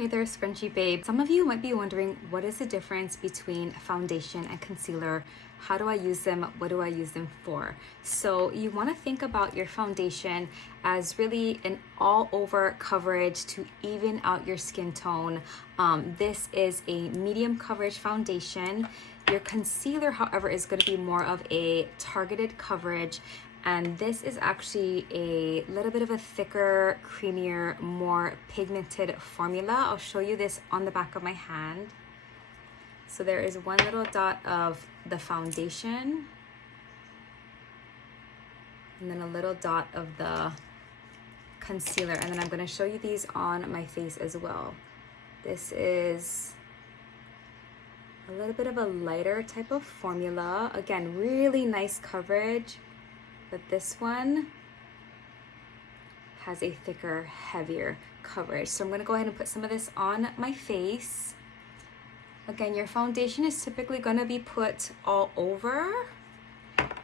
Hey there, Scrunchy Babe. Some of you might be wondering, what is the difference between foundation and concealer? How do I use them? What do I use them for? So you want to think about your foundation as really an all-over coverage to even out your skin tone. This is a medium coverage foundation. Your concealer, however, is going to be more of a targeted coverage. And this is actually a little bit of a thicker, creamier, more pigmented formula. I'll show you this on the back of my hand. So there is one little dot of the foundation and then a little dot of the concealer. And then I'm going to show you these on my face as well. This is a little bit of a lighter type of formula. Again, really nice coverage. But this one has a thicker, heavier coverage. So I'm gonna go ahead and put some of this on my face. Again, your foundation is typically gonna be put all over.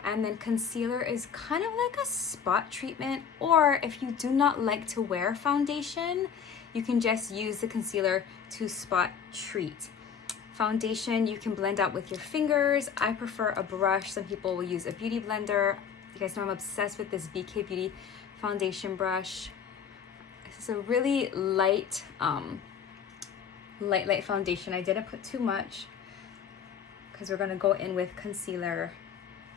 And then concealer is kind of like a spot treatment. Or if you do not like to wear foundation, you can just use the concealer to spot treat. Foundation, you can blend out with your fingers. I prefer a brush. Some people will use a beauty blender. You guys know I'm obsessed with this BK Beauty foundation brush. This is a really light, light foundation. I didn't put too much because we're gonna go in with concealer.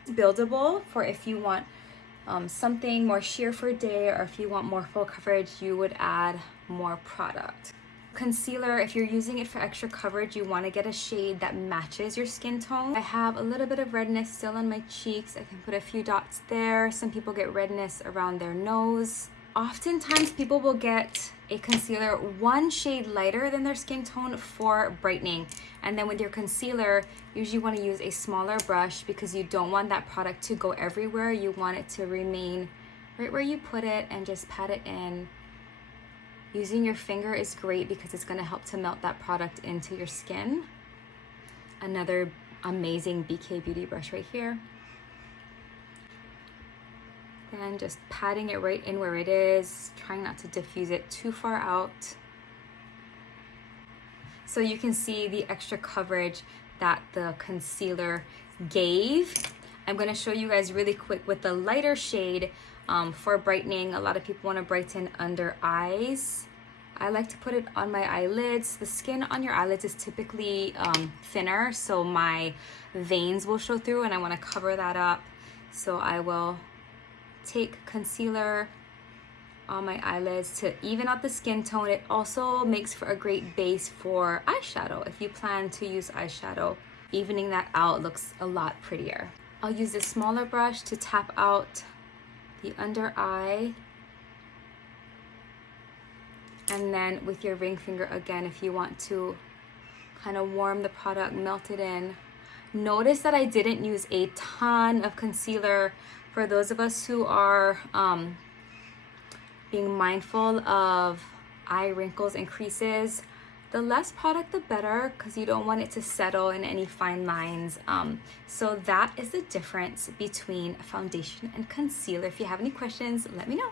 It's buildable for if you want something more sheer for a day, or if you want more full coverage, you would add more product. Concealer, if you're using it for extra coverage, you want to get a shade that matches your skin tone. I have a little bit of redness still on my cheeks. I can put a few dots there. Some people get redness around their nose. Oftentimes people will get a concealer one shade lighter than their skin tone for brightening. And then with your concealer, you usually want to use a smaller brush because you don't want that product to go everywhere. You want it to remain right where you put it and just pat it in. Using your finger is great because it's going to help to melt that product into your skin. Another amazing BK Beauty brush right here. And just patting it right in where it is, trying not to diffuse it too far out. So you can see the extra coverage that the concealer gave. I'm going to show you guys really quick with the lighter shade. For brightening, a lot of people want to brighten under eyes. I like to put it on my eyelids. The skin on your eyelids is typically thinner, so my veins will show through and I want to cover that up. So I will take concealer on my eyelids to even out the skin tone. It also makes for a great base for eyeshadow. If you plan to use eyeshadow, evening that out looks a lot prettier. I'll use this smaller brush to tap out the under eye, and then with your ring finger again, if you want to kind of warm the product, melt it in. Notice that I didn't use a ton of concealer. For those of us who are being mindful of eye wrinkles and creases, the less product the better, because you don't want it to settle in any fine lines. So that is the difference between foundation and concealer. If you have any questions, let me know.